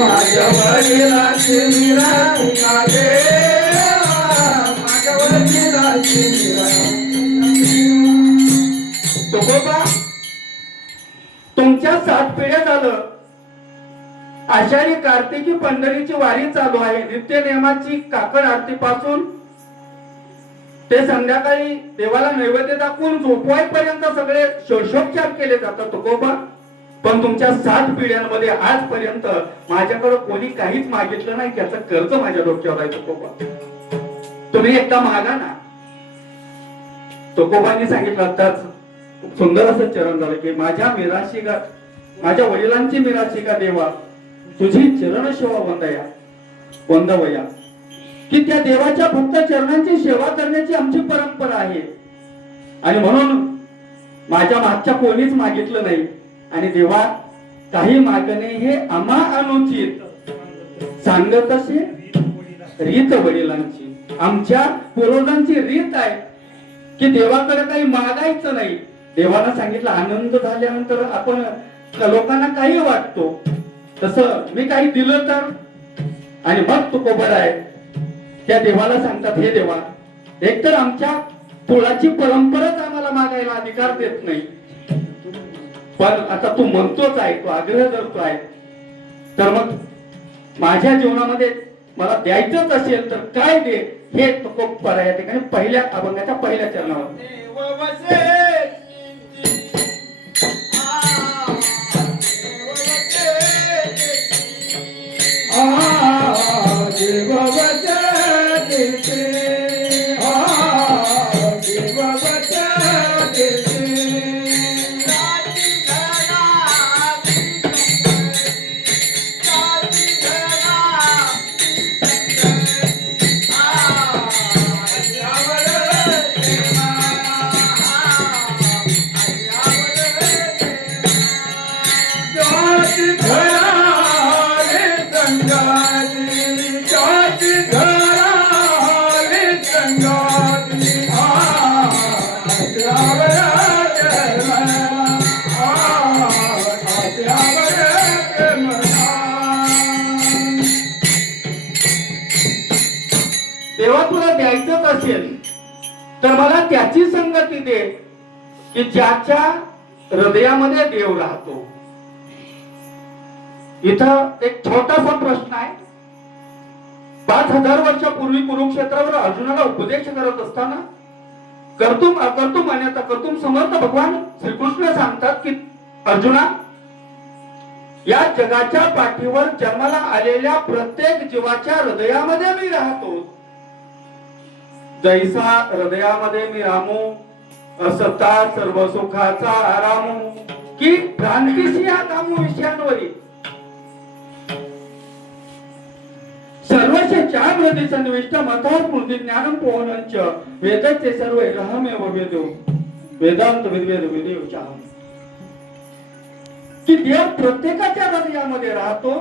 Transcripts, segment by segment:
माझ्या वडिलांची निराशिका देवा, माझ्या वडिलांची तुकोबा, तुमच्या 7 पिढ्या झालं आषाढी कार्तिकी पंढरीची वारी चालू आहे. नित्य नियमाची काकड आरती पासून ते संध्याकाळी देवाला नैवेद्य दाखवून झोपवायपर्यंत सगळे षोडशोपचार केले जातात तुकोबा. पण तुमच्या 7 पिढ्यांमध्ये आजपर्यंत माझ्याकडे कोणी काहीच मागितलं नाही. त्याचं कर्ज माझ्या डोक्यावर आहे तुकोबा. तुम्ही एकदा मागा ना. तुकोबांनी सांगितलं आताच सुंदर असं चरण झालं की माझ्या मिराशिका, माझ्या वडिलांची मिराशिका देवा, तुझी चरण सेवा वंदवया. की त्या देवाच्या फक्त चरणांची सेवा करण्याची आमची परंपरा आहे. आणि म्हणून माझ्या मागच्या कोणीच मागितलं नाही. आणि देवा, काही मागणे हे आम्हा अनुचित, सांगत असे रीत वडिलांची. आमच्या पूर्वजांची रीत आहे की देवाकडे काही मागायचं नाही. देवाला सांगितलं आनंद झाल्यानंतर आपण लोकांना काही वाटतो, तसं मी काही दिलं तर. आणि मग तू कोबर आहे त्या देवाला सांगतात, हे देवा, एकतर आमच्या कुळाची परंपराच आम्हाला मागायला अधिकार देत नाही, पण आता तू म्हणतोच आहे, तू आग्रह धरतो आहे, तर मग माझ्या जीवनामध्ये मला द्यायचंच असेल तर काय दे, हे तुकोबर या ठिकाणी पहिल्या अभंगाच्या पहिल्या चरणावर. देवा, तुला द्यायचंच असेल तर मला त्याची संगती दे की ज्याच्या हृदयामध्ये देव राहतो. इथं एक छोटासा प्रश्न आहे. 5000 वर्षापूर्वी कुरुक्षेत्रावर अर्जुनाला उपदेश करत असताना कर्तुम मान्यता कर्तुम समर्थ भगवान श्रीकृष्ण सांगतात की अर्जुना, या जगाच्या पाठीवर जन्माला आलेल्या प्रत्येक जीवाच्या हृदयामध्ये मी राहतो. जैसा हृदयामध्ये मी रामू, असता सर्व सुखाचा आरामू, की भ्रांतीशी या कामू विषयांवरी सर्वस्य चामृती सन्निविष्ट मतावर स्मृती ज्ञानम पोहनंच वेदचे सर्व रहमेव वेदो वेदांत विद्वेद विदेवचाहम. की देव प्रत्येकाच्या हृदयामध्ये राहतो.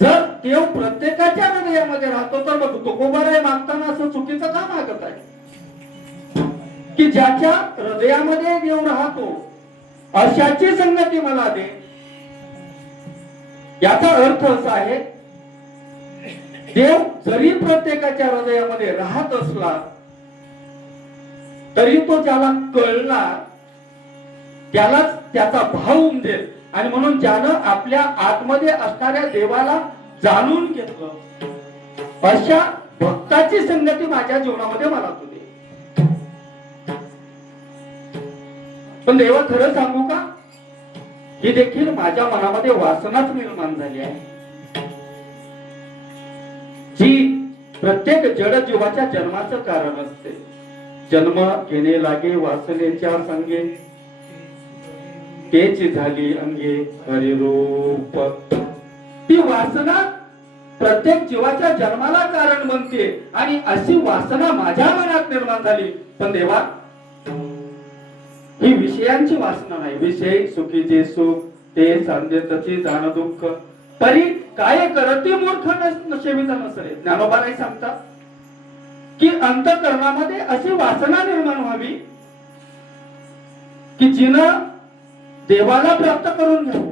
जर देव प्रत्येकाच्या हृदयामध्ये राहतो तर मग तुकोबाराय मागताना असं चुकीचं का मागत आहे की ज्याच्या हृदयामध्ये देव राहतो अशाची संगती मला दे. याचा अर्थ असा आहे, देव जरी प्रत्येकाच्या हृदयामध्ये राहत असला तरी तो ज्याला कळला त्यालाच त्याचा भाव उमदेल. आणि म्हणून ज्यानं आपल्या आतमध्ये असणाऱ्या देवाला जाणून घेतलं अशा भक्ताची संगती माझ्या जीवनामध्ये मला तू दे. पण देवा, खरं सांगू का, ही देखील माझ्या मनामध्ये वासनाच निर्माण झाली आहे, जी प्रत्येक जड जीवाच्या जन्माचं कारण असते. जन्म घेणे लागे वासनेच्या संगे, तेच झाली अंगे हरिरूप. ती वासना प्रत्येक जीवाच्या जन्माला कारण बनते आणि अशी वासना माझ्या मनात निर्माण झाली. पण देवा, ही विषयांची वासना नाही. विषय सुखीचे सुख ते सांदेतची जाण दुःख, तरी काय करते मूर्ख नशेविता नसरे. ज्ञानोबा नाही सांगतात की अंतःकरणामध्ये अशी वासना निर्माण व्हावी की जिनं देवाला प्राप्त करून घ्यावं.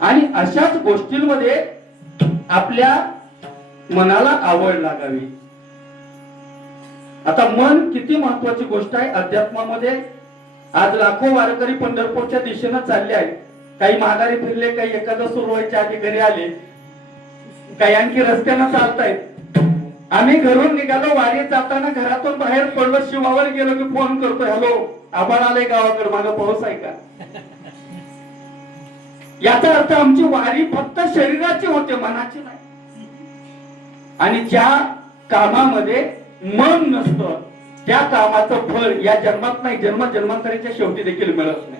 आणि अशाच गोष्टींमध्ये आपल्या मनाला आवड लागावी. आता मन किती महत्वाची गोष्ट आहे अध्यात्मामध्ये. आज लाखो वारकरी पंढरपूरच्या दिशेनं चालले आहेत. काही माघारी फिरले, काही एखादं सुरू व्हायच्या आधी घरी आले, काही आणखी रस्त्यानं चालतायत. आम्ही घरून निघालो, वारीत जाताना घरातून बाहेर पडलो, शिवावर गेलो की फोन करतो, हॅलो आभाळ आले गावाकडे, मागं पाऊस आहे का? याचा अर्थ आमची वारी फक्त शरीराची होते, मनाची नाही. आणि ज्या कामामध्ये मन नसतं त्या कामाचं फळ या जन्मात नाही, जन्मांतराच्या शेवटी देखील मिळत नाही.